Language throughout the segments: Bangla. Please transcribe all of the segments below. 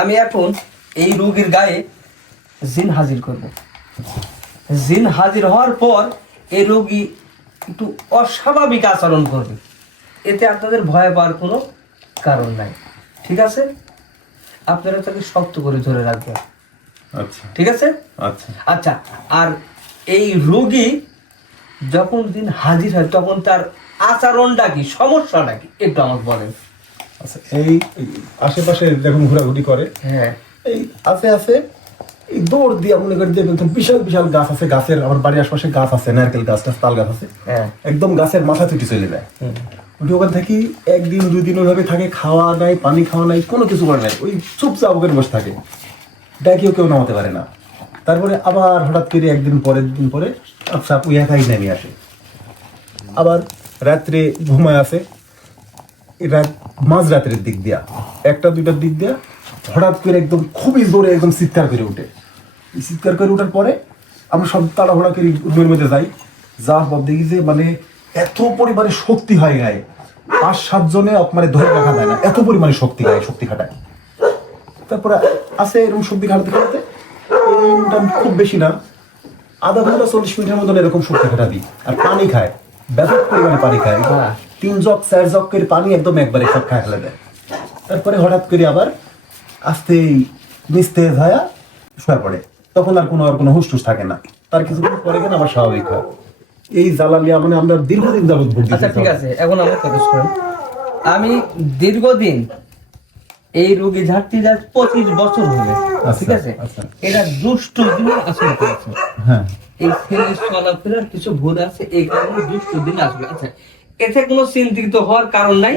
আমি এখন এই রোগীর গায়ে জিন হাজির করব। জিন হাজির হওয়ার পর এই রোগী একটু অস্বাভাবিক আচরণ করবে, এতে আপনাদের ভয় পাওয়ার কোনো কারণ নাই। ঠিক আছে, আপনারা তাকে শক্ত করে ধরে রাখবেন। আচ্ছা ঠিক আছে। আচ্ছা আচ্ছা, আর এই রোগী যখন দিন হাজির হয় তখন তার আচরণটা কি, সমস্যাটা কি, একটু আমাকে বলেন। আচ্ছা, এই আশেপাশে যখন ঘোরাঘুরি করে, হ্যাঁ, এই আছে আছে এই দৌড় দিয়ে মনে করি যে একদম বিশাল বিশাল গাছ আছে, গাছের আমার বাড়ির আশপাশে গাছ আছে, নারকেল গাছ টাছ তাল গাছ আছে, হ্যাঁ, একদম গাছের মাথা ছুটি চলে যায়। ওটি ওখান থেকে একদিন দুই দিন ওইভাবে থাকে, খাওয়া নাই, পানি খাওয়া নাই, কোনো কিছু করে নাই, ওই চুপচাপ ওখানে বসে থাকে, ডাকিও কেউ নামাতে পারে না। তারপরে আবার হঠাৎ করে একদিন পরের দিন পরে আচ্ছা ওই একাই নেমে আসে। আবার রাত্রে ঘুমায় আসে, রাত মাঝরাতের দিক দিয়া, একটা দুইটার দিক দিয়া হঠাৎ করে একদম খুবই জোরে একদম চিৎকার করে উঠে। এই চিৎকার করে ওঠার পরে আমরা সব তাড়াহুড়া করে রুমের মধ্যে যাই, যাওয়ার পর দেখি যে মানে এত পরিমাণে শক্তি হয় গায়ে, 5-7 জনে মানে ধরে রাখা যায় না, এত পরিমাণে শক্তি গায়ে, শক্তি খাটায়। তারপরে আছে এরকম শক্তি খাটাতে খাটাতে এইটা খুব বেশি না, আধা ঘন্টা 40 মিনিটের মতন এরকম শক্তি খাটা দিই। আর পানি খায়, ব্যাপক পরিমাণে পানি খায়, 3 জগ 4 জগ করে পানি একদম একবারে সব খায় ফেলে দেয়। তারপরে হঠাৎ করে আবার আস্তেই নিস্তেজ হয়ে শুয়ে পড়ে, তখন আর কোনো হুশ টুস থাকে না, তার কিছুক্ষণ পরে কেন আবার স্বাভাবিক হয়। এই জ্বালালিয়া মানে আমরা দীর্ঘদিন যাবত ভুগছি। আচ্ছা ঠিক আছে, এখন আমার কথা শুনুন। আমি দীর্ঘদিন এই রোগী ঝাড়তে যা 25 বছর হলো। ঠিক আছে, এটা দুষ্ট দিন আসলে করেছে। হ্যাঁ, এই ছেলের চলাফেরার কিছু ভুল আছে, এই কারণে দুষ্ট দিন আসবে। আচ্ছা, এতে কোনো চিন্তিত হওয়ার কারণ নাই,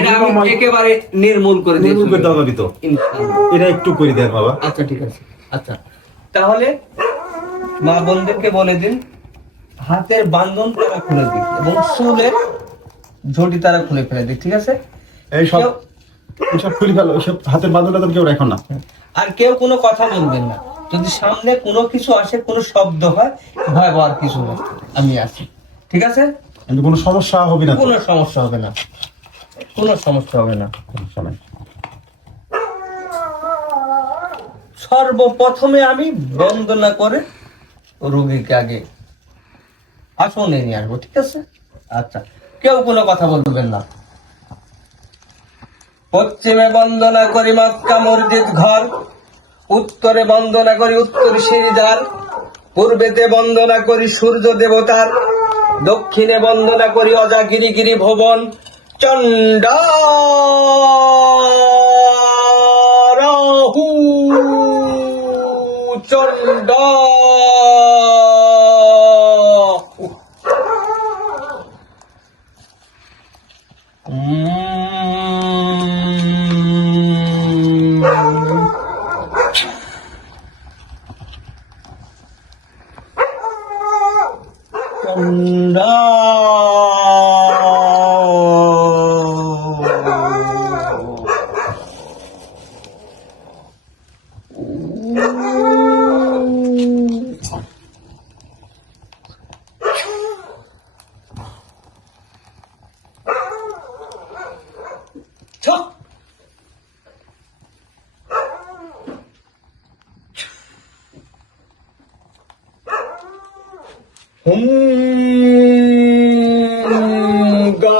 এটা আমি একেবারে নির্মূল করে দিয়েছি ইনশাআল্লাহ। এটা একটু করে দেন বাবা। আচ্ছা ঠিক আছে। আচ্ছা, তাহলে মা বোনদেরকে বলে দিন হাতের বান্ধন তারা খুলে দিক এবং চুলের ঝুঁটি তারা খুলে ফেলে দিক। ঠিক আছে, এই সব খুলে ফেলো, সব হাতের বাঁধনটা তো কেউ রাখো না। আর কেউ কোনো কথা বলবেন না, যদি সামনে কোনো কিছু আসে, কোনো শব্দ হয়, ভয় পাওয়ার কিছু না, আমি আছি। ঠিক আছে, কিন্তু কোনো সমস্যা হবে না, কোনো সমস্যা হবে না, কোনো সমস্যা হবে না। সর্বপ্রথমে আমি বন্দনা করে রোগীকে আগে আসনে নিয়ে আসবো। ঠিক আছে। আচ্ছা, কেউ কোনো কথা বলবেন না। পশ্চিমে বন্দনা করি মক্কা মসজিদ ঘর, উত্তরে বন্দনা করি উত্তর সিরিজার, পূর্বেতে বন্দনা করি সূর্য দেবতার, দক্ষিণে বন্দনা করি অজাগিরি গিরি ভুবন চণ্ডা রাহু চণ্ডা। চণ্ডা গা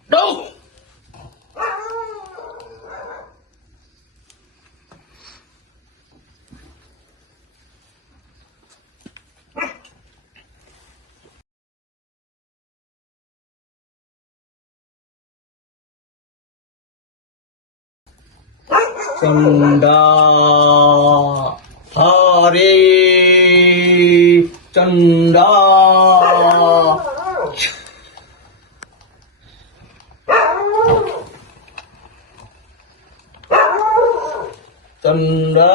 No! চণ্ডা হরে চণ্ডা চণ্ডা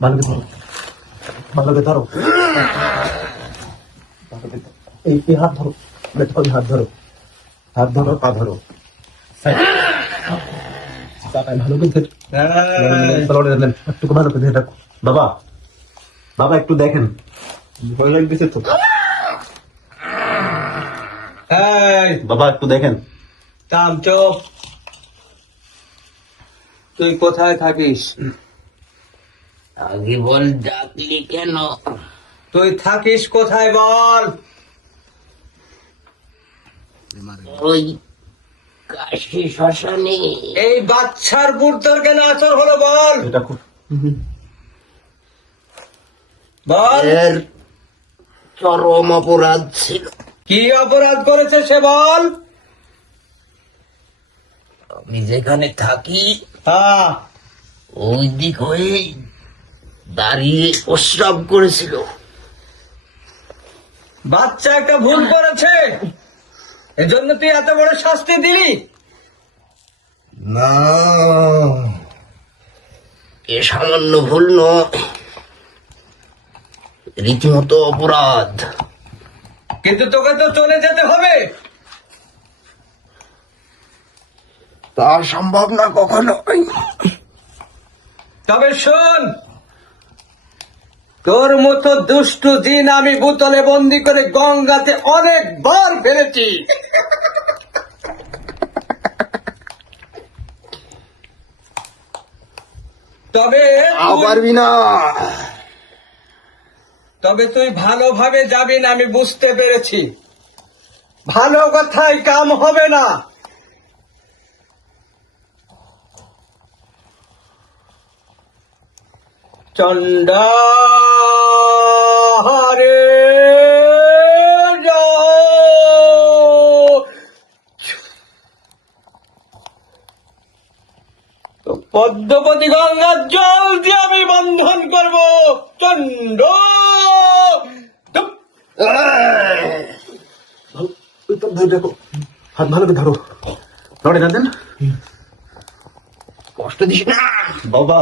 ভালো করে ধরো, ভালো করে ধরো, এই হাত ধরো, হাত ধরো, হাত ধরো, পা ধরো, ভালো করে একটু ভালো করে রাখো। বাবা, বাবা একটু দেখেন, ভয় লাগতেছে তো। বাবা একটু দেখেন। কাম চোপ, তুই কোথায় থাকিস? আগে বল, ডাকলি কেন? তুই থাকিস কোথায় বল? ওই কাশি শ্মশানে। এই বাচ্চার বুড়তার কেন আচর হলো বল? এটা খুব বল, এর চরম অপরাধ ছিল। কি অপরাধ করেছে সে বল? আমি যেখানে থাকি হ্যাঁ, ওই দিক হয়ে দাঁড়িয়ে প্রস্রাব করেছিল। বাচ্চা একটা ভুল করেছে, এজন্য তুই এত বড় শাস্তি দিলি? না, এ সামান্য ভুল নয়, রীতিমতো অপরাধ। কিন্তু তোকে তো চলে যেতে হবে। তা সম্ভব না কখনো। তবে শোন, তোর মতো দুষ্টু জিন আমি বোতলে বন্দি করে গঙ্গাতে অনেকবার ফেলেছি। তবে পারবি না। তবে তুই ভালোভাবে যাবি না, আমি বুঝতে পেরেছি। ভালো কথায় কাম হবে না। চন্ডা হরে পদ্মপতি গঙ্গার জল দিয়ে আমি বন্ধন করব। চন্ড দেখো, হাত ভালো করে ধরো, ধরে না দেন। কষ্ট দিস না বাবা,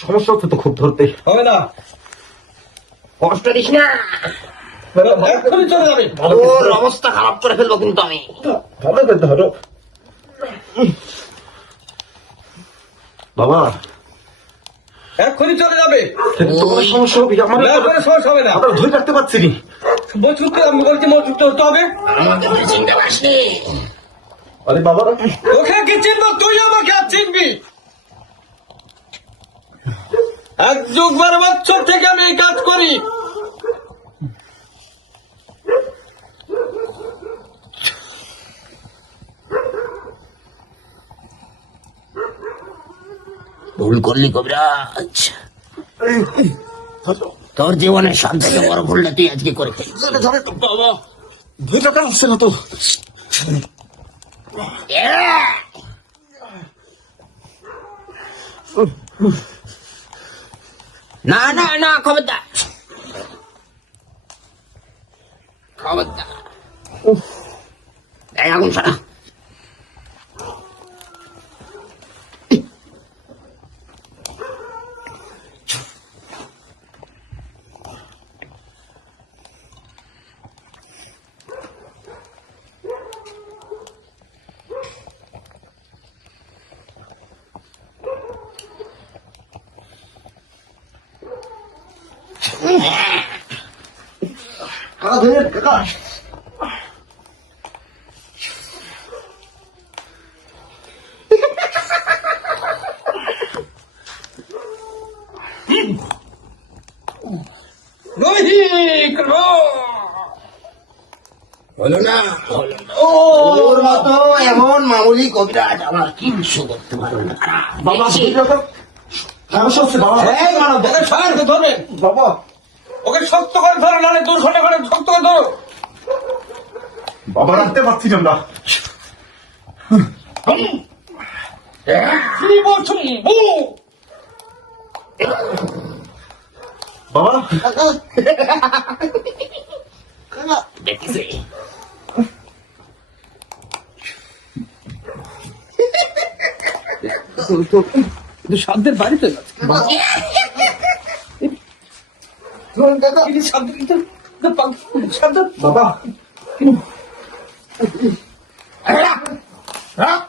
সমস্যা হচ্ছে তো খুব ধরতে। হবে না, কষ্ট দিস না, এক্ষুনি চলে যাবে। ওর অবস্থা খারাপ করে ফেলবো কিন্তু আমি। ভালো করে ধরো বাবা, এক্ষুনি চলে যাবে। কিন্তু কোনো সমস্যা হবে না, না, কোনো সমস্যা হবে না। আমরা ধরে রাখতে পারছি না। মজুত আমি বলছি, মজুত হতে হবে। আমাকে তুই চিনতে পারসনি? আরে বাবা, ওকে কি চিনবো? তুই আমাকে আর চিনবি? 1 বছর থেকে আমি এই কাজ করি। ভুল করলি কবিরাজ, তোর জীবনের সব থেকে বড় ভুলটা তুই আজকে করে ফেলিস। বাবা ধরে রাখা হচ্ছে না তো। না না না, খবরদার খবরদার, এই আগুন সারা। কাকা ধরে, কাকা রহিক হলো না, হলো না। ওর মতো এমন মামুলি কবিরাজ আমার কিচ্ছু করতে পারবে না। বাবা দেখছি। ধরে রাখো, সমস্যা হচ্ছে বাবা। এই মানব, ওকে সাহায্য ধরবেন। বাবা, ওকে শক্ত করে ধরো, নাহলে দুর্ঘটনা করে শক্ত করে ধরো। বাবা রাখতে পারছি না আমরা। কি বলছো? বাবা দেখছি শব্দের বাড়িতে কাকা, শব্দ সাবধান। বাবা রাখ, রাখ।